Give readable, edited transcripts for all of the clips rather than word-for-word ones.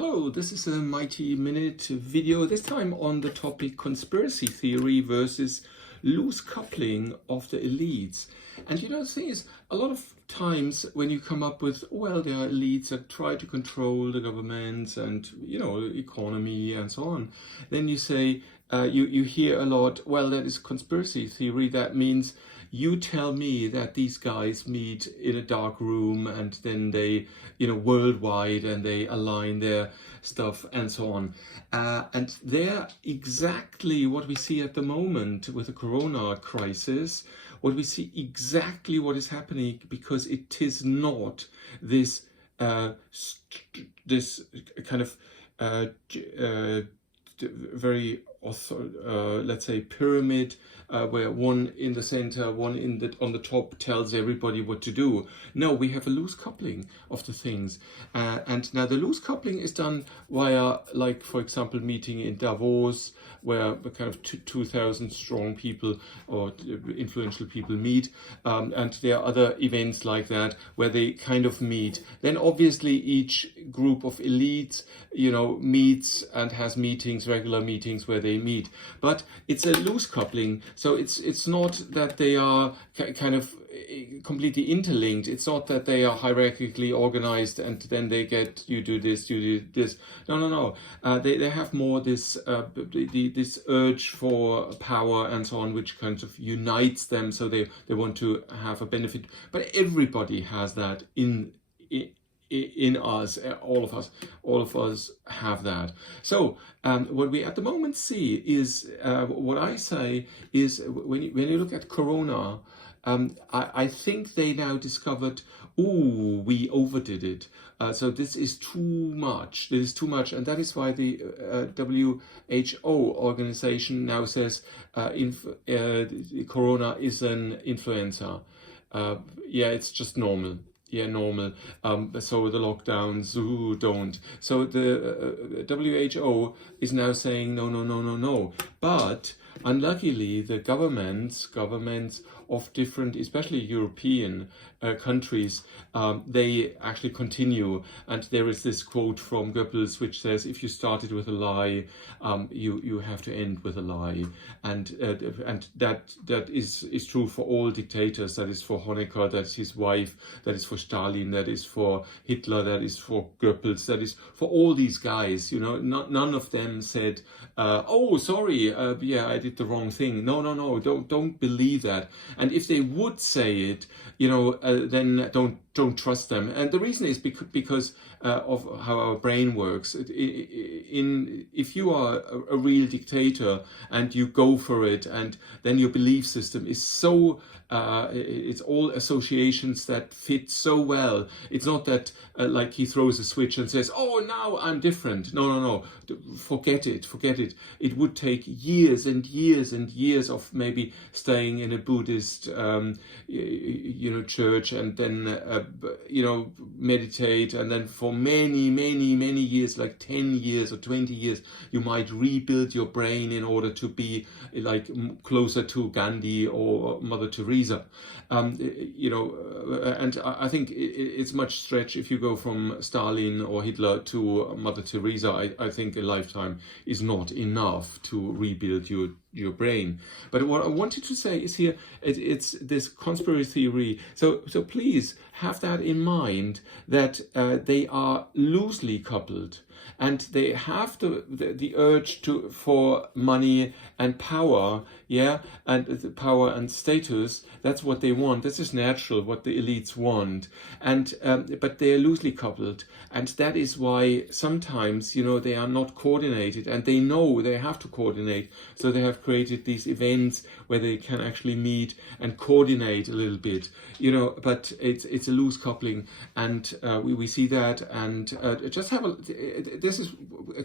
Hello, this is a Mighty Minute video, this time on the topic conspiracy theory versus loose coupling of the elites. And the thing is, a lot of times when you come up with, well, there are elites that try to control the governments and, economy and so on, then you say, you hear a lot, well, that is conspiracy theory. That means you tell me that these guys meet in a dark room and then they, worldwide, and they align their stuff and so on. And they're exactly what we see at the moment with the corona crisis, what we see exactly what is happening, because it is not this, this kind of very let's say pyramid, where one in the center, one on the top tells everybody what to do. No, we have a loose coupling of the things, and now the loose coupling is done via, like, for example, meeting in Davos, where kind of 2,000 strong people or influential people meet, and there are other events like that where they kind of meet. Then obviously each group of elites, meets and has meetings, regular meetings where they meet, but it's a loose coupling. So it's not that they are kind of completely interlinked. It's not that they are hierarchically organized and then they get, you do this, you do this. No. They have more this this urge for power and so on, which kind of unites them. So they want to have a benefit. But everybody has that in us, all of us have that. So what we at the moment see is, what I say is, when you look at Corona, I think they now discovered, we overdid it. So this is too much. This is too much, and that is why the WHO organization now says Corona is an influenza. It's just normal. Normal. So the lockdowns, don't. So the WHO is now saying no. But unluckily, the governments of different, especially European countries, they actually continue. And there is this quote from Goebbels which says, if you started with a lie, you have to end with a lie. And that is true for all dictators. That is for Honecker, that's his wife, that is for Stalin, that is for Hitler, that is for Goebbels, that is for all these guys. None of them said, oh, sorry, I did the wrong thing. No, don't believe that. And if they would say it, then don't trust them. And the reason is because of how our brain works. If you are a real dictator and you go for it, and then your belief system is so, it's all associations that fit so well. It's not that like he throws a switch and says, oh, now I'm different. No. Forget it. It would take years and years and years of maybe staying in a Buddhist, church, and then, meditate, and then for many years, like 10 years or 20 years, you might rebuild your brain in order to be like closer to Gandhi or Mother Teresa. And I think it's much stretch if you go from Stalin or Hitler to Mother Teresa. I think a lifetime is not enough to rebuild your brain. But what I wanted to say is here, it's this conspiracy theory. So please have that in mind, that they are loosely coupled, and they have the urge for money and power, and the power and status. That's what they want. This is natural, what the elites want, and but they are loosely coupled, and that is why sometimes they are not coordinated, and they know they have to coordinate. So they have created these events where they can actually meet and coordinate a little bit, but it's a loose coupling, and we see that. And just have this is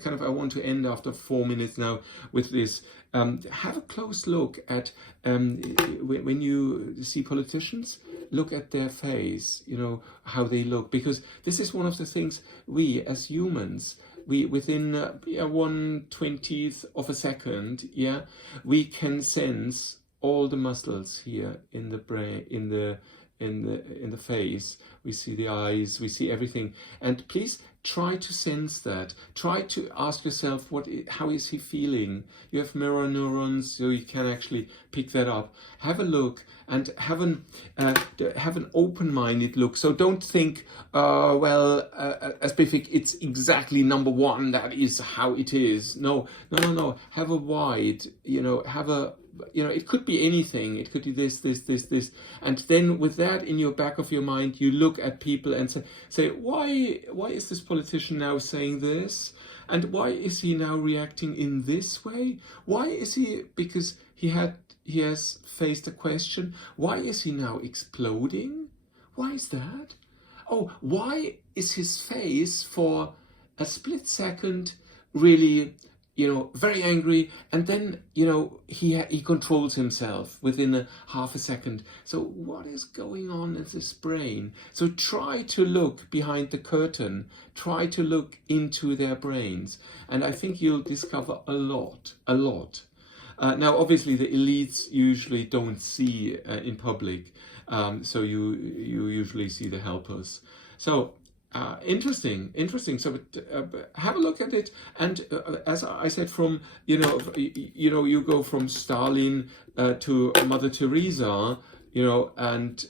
kind of, I want to end after 4 minutes now with this. Have a close look at when you see politicians, look at their face, how they look, because this is one of the things we as humans, within 1/20th of a second, we can sense all the muscles here in the brain, in the face, we see the eyes, we see everything. And please try to sense that. Try to ask yourself, how is he feeling? You have mirror neurons, so you can actually pick that up. Have a look and have an open-minded look. So don't think, as Bifik, it's exactly number one. That is how it is. No. Have a wide, it could be anything. It could be this. And then with that in your back of your mind, you look at people and say, why is this politician now saying this? And why is he now reacting in this way? Why is he, because he has faced a question, why is he now exploding? Why is that? Oh, why is his face for a split second really, very angry, and then, he controls himself within a half a second. So what is going on in this brain? So try to look behind the curtain, try to look into their brains, and I think you'll discover a lot. Now, obviously, the elites usually don't see in public, so you usually see the helpers. So interesting. So have a look at it, and as I said, from you go from Stalin to Mother Teresa, and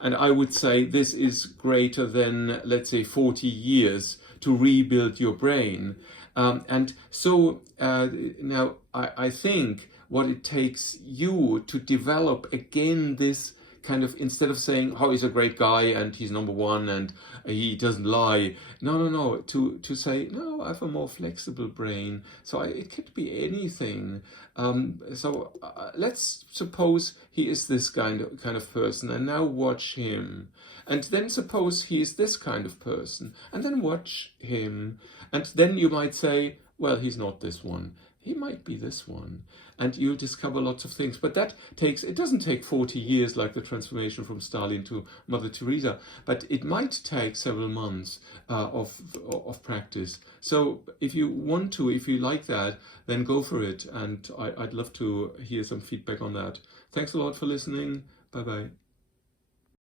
and I would say this is greater than, let's say, 40 years to rebuild your brain. And so now I think what it takes you to develop again this kind of, instead of saying, oh, he's a great guy and he's number one and he doesn't lie. No. To say, no, I have a more flexible brain. So it could be anything. So let's suppose he is this kind of person, and now watch him. And then suppose he is this kind of person, and then watch him. And then you might say, well, he's not this one. He might be this one. And you'll discover lots of things. But it doesn't take 40 years like the transformation from Stalin to Mother Teresa, but it might take several months of practice. So if you want to, if you like that, then go for it. And I'd love to hear some feedback on that. Thanks a lot for listening. Bye-bye.